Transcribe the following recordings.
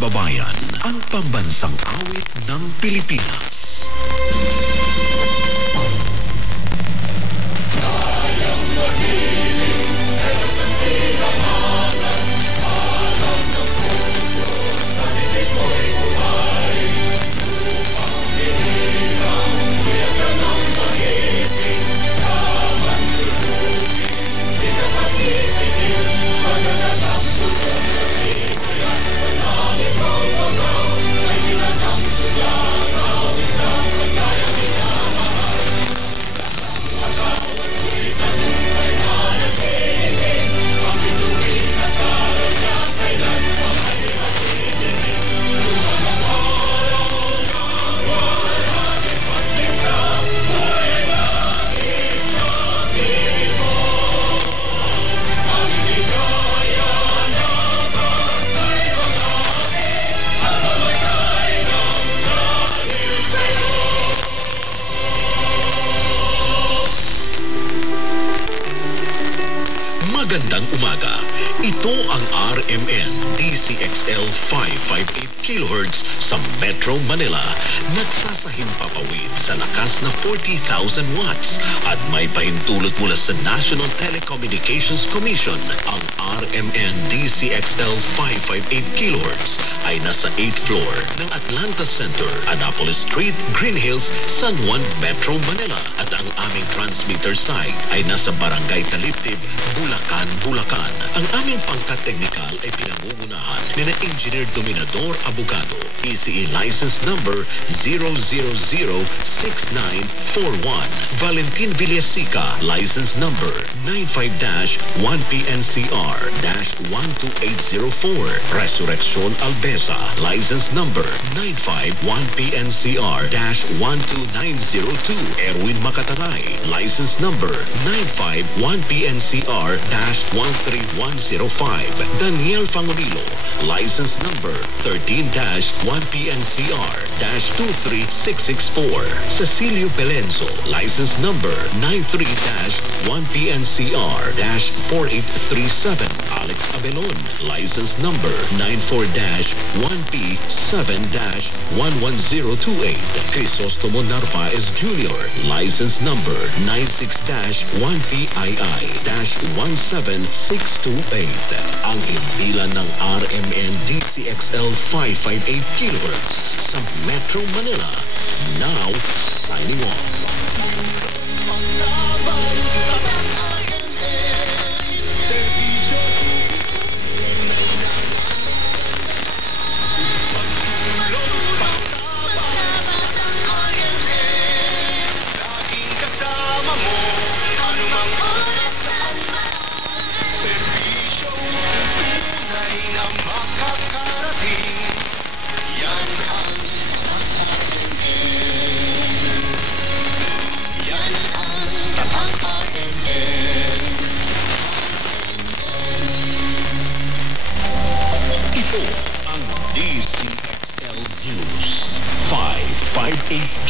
kababayan, ang pambansang awit ng Pilipinas. Magandang umaga. Ito ang RMN DCXL 558 kHz sa Metro Manila. Nagsasahimpapawid sa lakas na 40,000 watts at may pahintulot mula sa National Telecommunications Commission. Ang RMN DCXL 558 kHz ay nasa 8th floor ng Atlanta Center, Annapolis Street, Green Hills, San Juan, Metro Manila. At ang aming transmitter site ay nasa Barangay Taliptib, Bulacan. Ang aming pangkat teknikal ay pinangungunahan ni na Engineer Dominador Abogado. ECE license number 0006941. Valentin Villasica, license number 95-1PNCR-12804. Resurrección Albesa, license number 951PNCR-12902. Erwin Makataray, license number 951PNCR-13105. Daniel Fangomilo, license number 13-1PNCR-23664. Cecilio Belenzo, license number 93-1PNCR-4837. Alex Abelon, license number 94-1P7-11028. Crisostomo Narvaez Jr., license number 96-1PII-17628. Ang himpilan ng RMN DCXL 558 kHz sa Metro Manila. Now, signing off.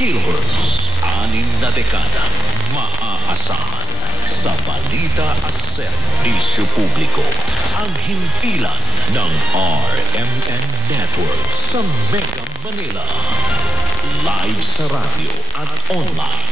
Killers, 6 na dekada, maaasahan sa balita at serbisyo publiko. Ang himpilan ng RMN Network sa Mega Manila. Live sa radyo at online.